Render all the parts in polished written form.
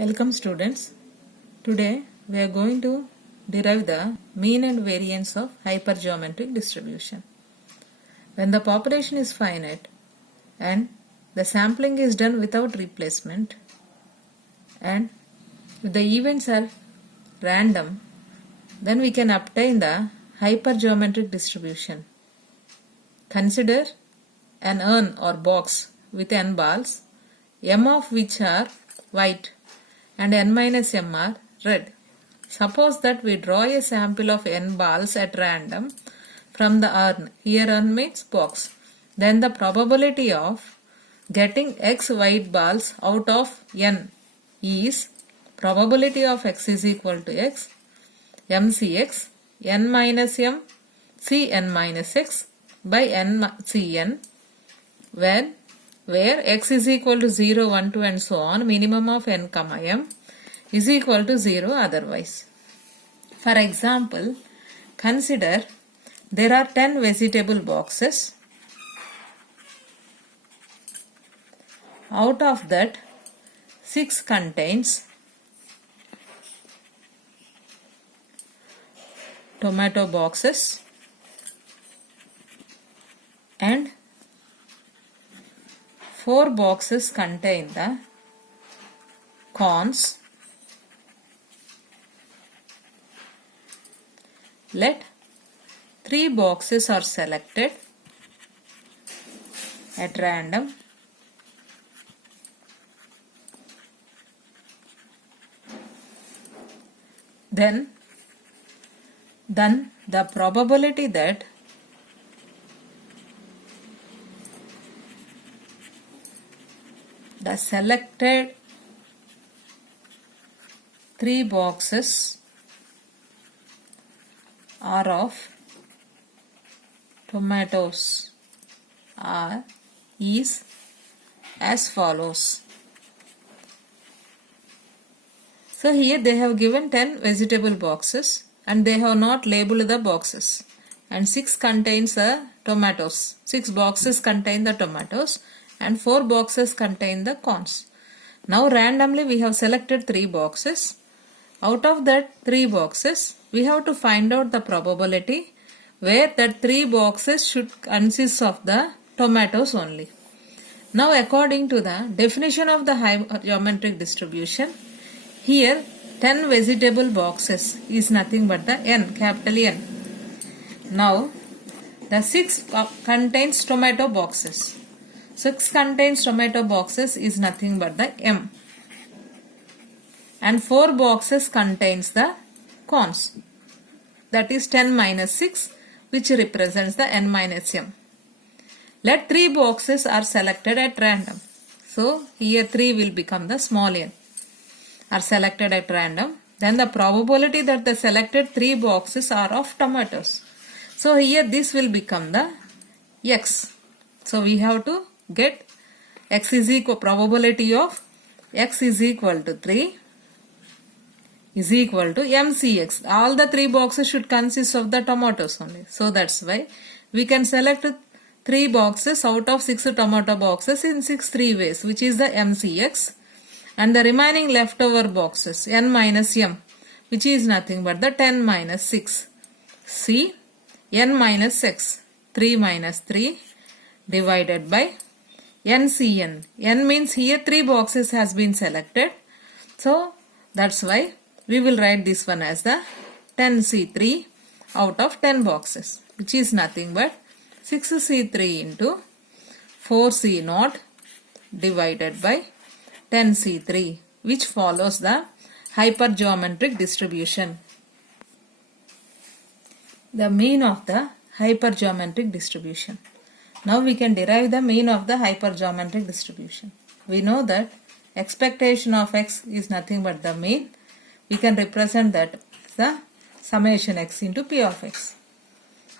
Welcome students. Today we are going to derive the mean and variance of hypergeometric distribution. When the population is finite and the sampling is done without replacement and if the events are random, then we can obtain the hypergeometric distribution. Consider an urn or box with n balls, m of which are white and n minus m are red. Suppose that we draw a sample of n balls at random from the urn. Here urn means box. Then the probability of getting x white balls out of n is probability of x is equal to x mcx n minus m cn minus x by n cn where x is equal to 0, 1, 2 and so on, minimum of n comma m is equal to 0 otherwise. For example, consider there are 10 vegetable boxes. Out of that, 6 contains tomato boxes and 4 boxes contain the corns. Let 3 boxes are selected at random. Then the probability that the selected 3 boxes are of tomatoes is as follows. So here they have given 10 vegetable boxes and they have not labeled the boxes, and 6 contains the tomatoes. 6 boxes contain the tomatoes and 4 boxes contain the corns. Now randomly we have selected 3 boxes. Out of that 3 boxes, we have to find out the probability where that 3 boxes should consist of the tomatoes only. Now according to the definition of the hypergeometric distribution, here 10 vegetable boxes is nothing but the n, capital N. Now the 6 contains tomato boxes. 6 contains tomato boxes is nothing but the m. And 4 boxes contains the corns. That is 10 minus 6, which represents the n minus m. Let 3 boxes are selected at random. So here 3 will become the small n. Are selected at random. Then the probability that the selected 3 boxes are of tomatoes. So here this will become the x. So we have to get x is equal, probability of x is equal to 3 is equal to mcx. All the 3 boxes should consist of the tomatoes only. So that's why we can select 3 boxes out of 6 tomato boxes in 3 ways, which is the mcx, and the remaining leftover boxes n minus m, which is nothing but the 10 minus 6 c n minus x, 3 minus 3 divided by ncn. N means here 3 boxes has been selected. So that's why we will write this one as the 10c3 out of 10 boxes, which is nothing but 6c3 into 4c0 divided by 10c3, which follows the hypergeometric distribution. The mean of the hypergeometric distribution. Now we can derive the mean of the hypergeometric distribution. We know that expectation of x is nothing but the mean. We can represent that as the summation x into p of x.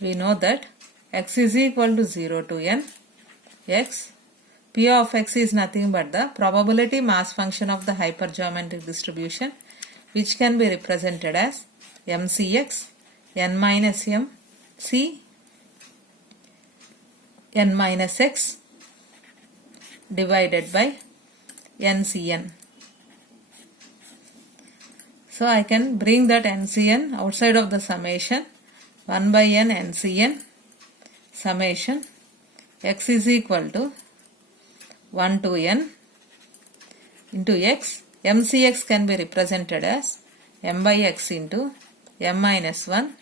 We know that x is equal to 0 to n x. P of x is nothing but the probability mass function of the hypergeometric distribution, which can be represented as mcx n minus m c n minus x divided by ncn. So I can bring that NCN outside of the summation. 1 by n NCN summation x is equal to 1 to n into x. MCX can be represented as m by x into m minus 1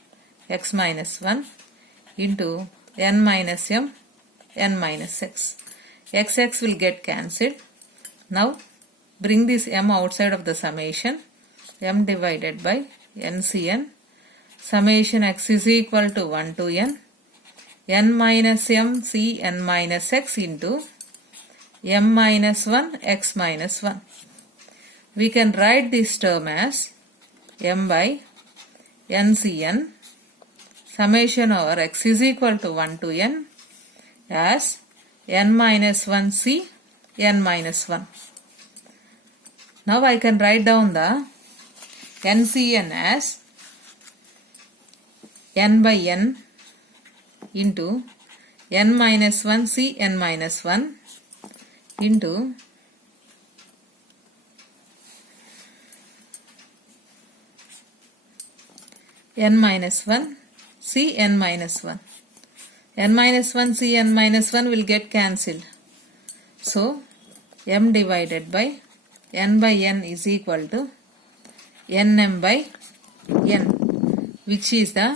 x minus 1 into n minus m n minus x. X will get cancelled. Now bring this m outside of the summation. M divided by NCN summation x is equal to 1 to n minus m c n minus x into m minus 1 x minus 1. We can write this term as m by NCN summation over x is equal to 1 to n as n minus 1 c n minus 1. Now I can write down the NCN as n by n into n minus 1 c n minus 1 into n minus 1 c n minus 1. n minus 1 c n minus 1 will get cancelled. So m divided by n by n is equal to nm by n, which is the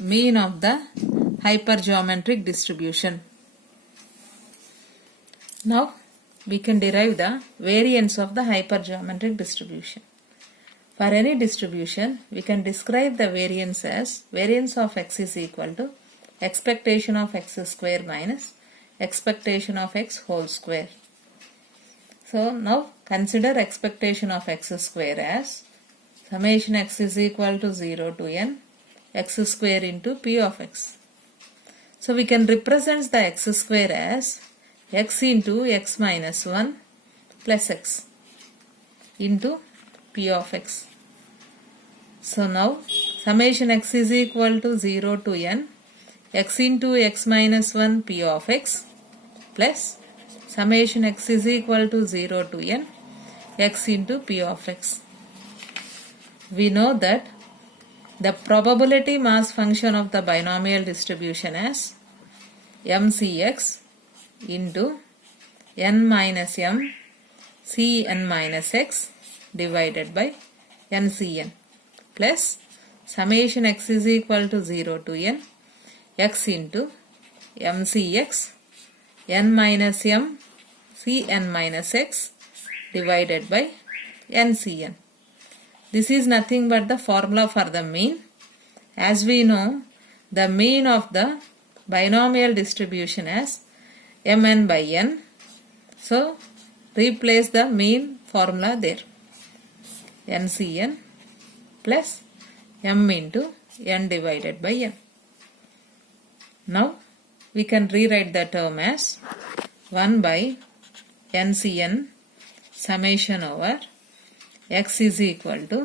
mean of the hypergeometric distribution. Now we can derive the variance of the hypergeometric distribution. For any distribution, we can describe the variance as variance of x is equal to expectation of x square minus expectation of x whole square. So now consider expectation of x square as summation x is equal to 0 to n x square into p of x. So we can represent the x square as x into x minus 1 plus x into p of x. So now summation x is equal to 0 to n x into x minus 1 p of x plus summation x is equal to 0 to n x into p of x. We know that the probability mass function of the binomial distribution as MCX into n minus m c n minus x divided by NCN plus summation x is equal to 0 to n x into MCX n minus m c n minus x divided by NCN. This is nothing but the formula for the mean. As we know, the mean of the binomial distribution as mn by n. So replace the mean formula there. NCN plus m into n divided by n. Now we can rewrite the term as 1 by NCN summation over x is equal to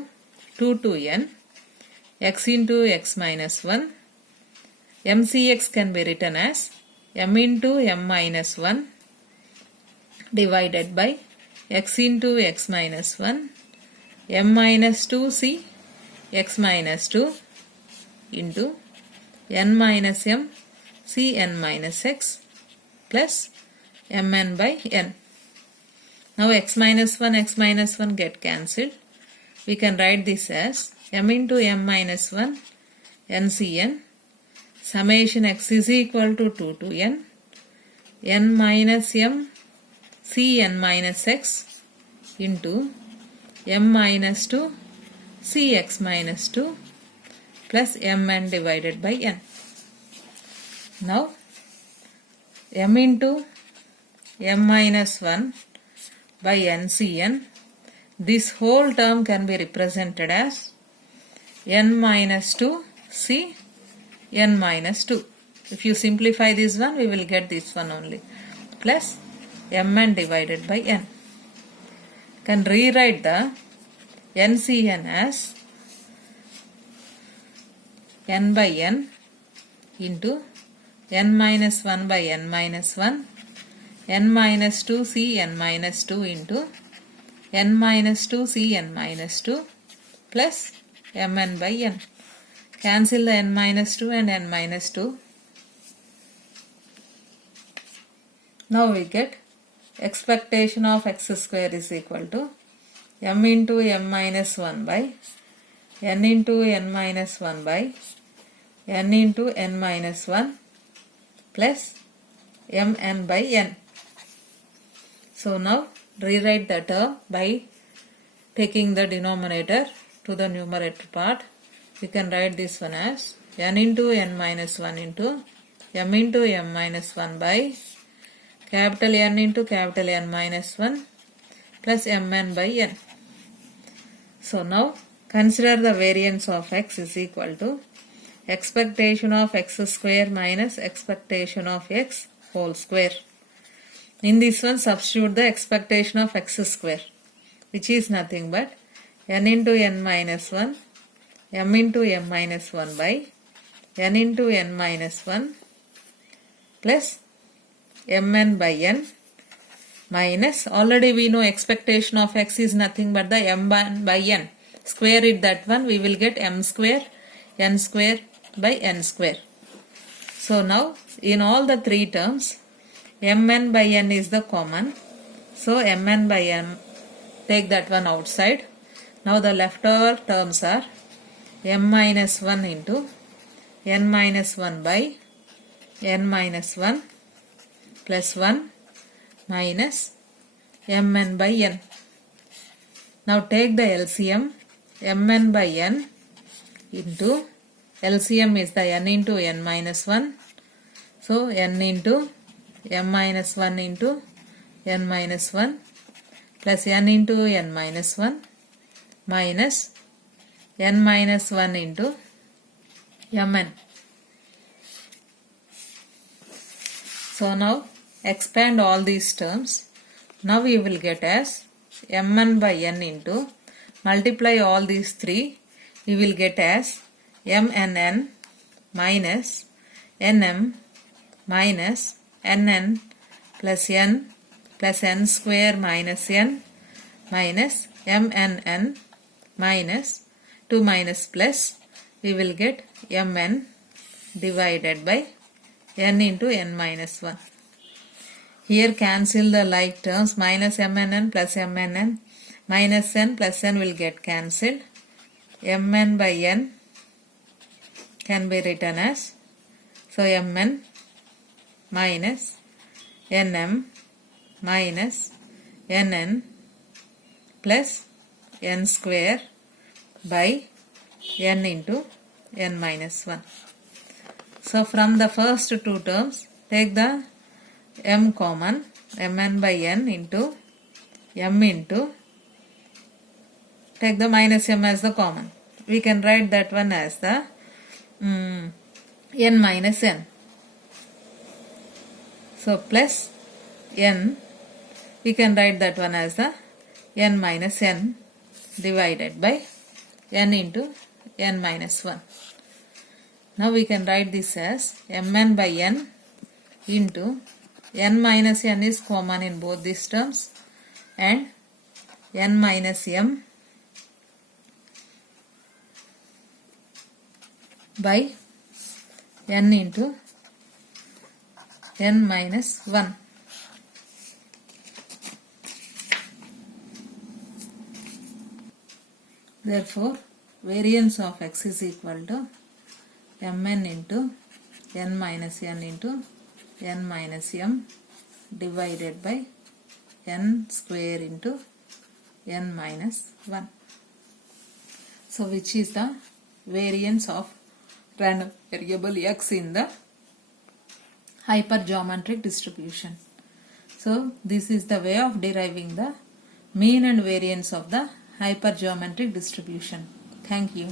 2 to n x into x minus 1. MCX can be written as m into m minus 1 divided by x into x minus 1 m minus 2c x minus 2 into n minus m c n minus x plus mn by n. Now x minus 1 get cancelled. We can write this as m into m minus 1 NCN summation x is equal to 2 to n minus m c n minus x into m minus 2 c x minus 2 plus mn divided by n. Now m into m minus 1 by NCN, this whole term can be represented as n minus 2 c n minus 2. If you simplify this one, we will get this one only plus mn divided by n. Can rewrite the NCN as n by n into n minus 1 by n minus 1 n minus 2 c n minus 2 into n minus 2 c n minus 2 plus mn by n. Cancel the n minus 2 and n minus 2. Now we get expectation of x square is equal to m into m minus 1 by n into n minus 1 by n into n minus 1 plus mn by n. So now rewrite the term by taking the denominator to the numerator part. We can write this one as n into n minus 1 into m into m minus 1 by capital N into capital N minus 1 plus mn by n. So now consider the variance of x is equal to expectation of x square minus expectation of x whole square. In this one substitute the expectation of x square, which is nothing but n into n minus 1 m into m minus 1 by n into n minus 1 plus mn by n minus, already we know expectation of x is nothing but the m by n. Square it that one, we will get m square n square by n square. So now in all the three terms mn by n is the common. So mn by n, take that one outside. Now the leftover terms are m minus 1 into n minus 1 by n minus 1 plus 1 minus mn by n. Now take the LCM. Mn by n into LCM is the n into n minus 1. So n into m minus 1 into n minus 1 plus n into n minus 1 minus n minus 1 into mn. So now expand all these terms. Now we will get as mn by n into, multiply all these three, we will get as mnn minus nm minus nn plus n square minus n minus mnn minus 2 minus plus, we will get mn divided by n into n minus 1. Here cancel the like terms, minus mnn plus mnn minus n plus n will get cancelled. Mn by n can be written as, so mn minus nm minus nn plus n square by n into n minus 1. So from the first two terms take the m common, mn by n into m into, take the minus m as the common. We can write that one as the n minus n. So plus n, we can write that one as the n minus n divided by n into n minus 1. Now we can write this as mn by n into n minus n is common in both these terms and n minus m by n into n minus 1. Therefore, variance of x is equal to mn into n minus n into n minus m divided by n square into n minus 1. So which is the variance of random variable x in the hypergeometric distribution. So this is the way of deriving the mean and variance of the hypergeometric distribution. Thank you.